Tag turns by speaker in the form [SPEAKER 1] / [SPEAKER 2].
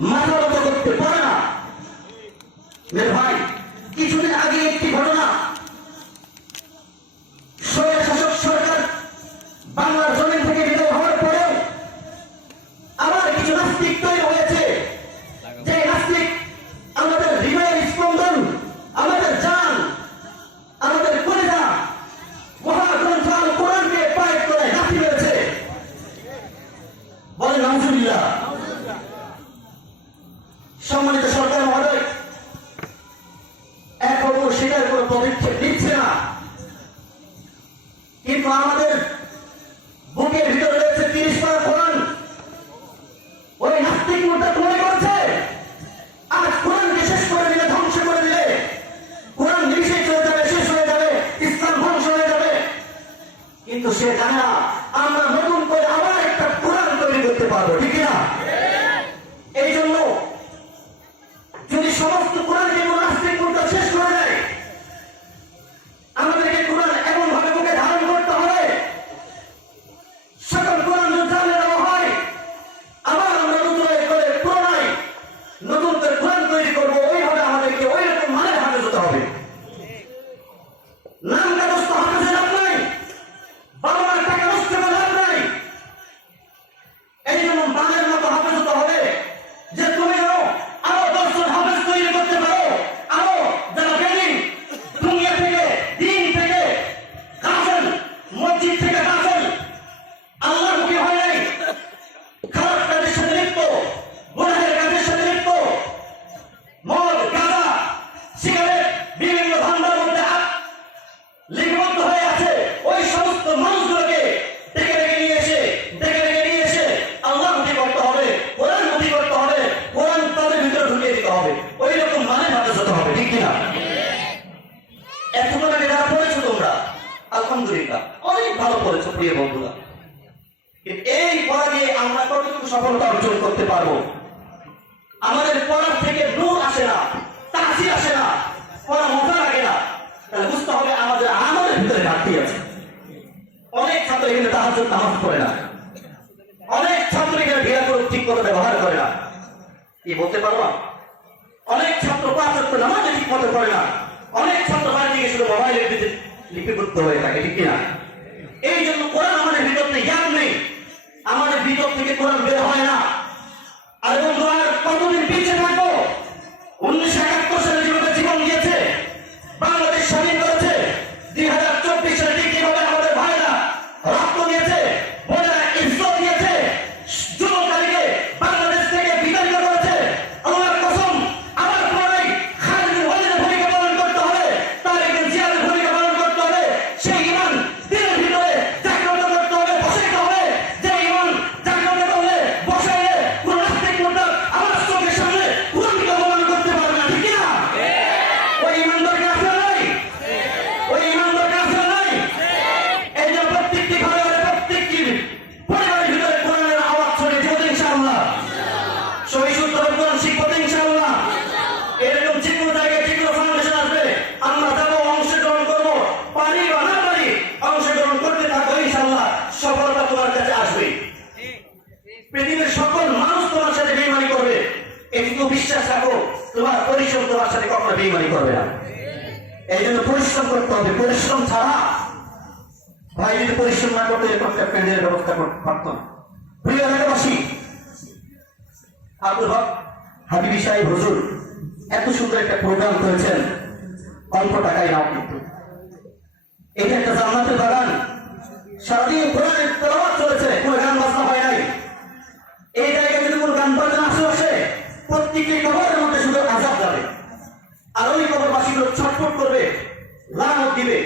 [SPEAKER 1] মানবতা করতে পারে না। ভাই সেখানে আমরা নতুন করে আবার একটা কোরআন তৈরি করতে পারব ঠিক না এতটা বেদাত পড়েছো তোমরা? আলহামদুলিল্লাহ। অনেক ভালো পড়েছো, প্রিয় বন্ধুরা। এই পড়া দিয়ে আমরা কতটুকু সফলতা অর্জন করতে পারব? আমাদের পড়ার থেকে নূর আসে না, তাসির আসে না, পড়া মজা লাগে না। তাহলে বুঝতে হবে আমাদের আমাদের ভিতরে ঘাটতি আছে। অনেক ছাত্র এখানে তাহাজ তাহাজ করে না। অনেক ছাত্র এখানে ভিড়া করে ঠিক করে ব্যবহার করে না। কি বলতে পারবা? নামাজে ঠিক মতো করে না। অনেক ছাত্র বাড়ি থেকে শুধু মোবাইলের লিপিবদ্ধ হয়ে থাকে, ঠিক কিনা? এই জন্য কোরআন আমাদের ভিতর জ্ঞান নেই। আমাদের ভিতর থেকে কোরআন বের হয় না। পৃথিবীর সকল মানুষ তোমার সাথে বেইমানি করবে। একটু বিশ্বাস রাখো, তোমার পরিশ্রম তোমার সাথে কখনো বেইমানি করবে না। এই জন্য পরিশ্রম করতে হবে। পরিশ্রম ছাড়া ভাই, যদি পরিশ্রম না করতে এরকম পেন্ডের ব্যবস্থা করতে পারত প্রিয় এলাকাবাসী, আব্দুল হক, হাবিবি সাহেব, হুজুর, এত সুন্দর একটা প্রোগ্রাম করেছেন। অল্প টাকায় নাও কিন্তু। এটা একটা জান্নাতের বাগান। সারাদিন কোরআনের প্রত্যেকের কবরের মধ্যে শুধু আজাদ যাবে আর ওই কবরবাসীগুলো ছটফট করবে লাল দিবে।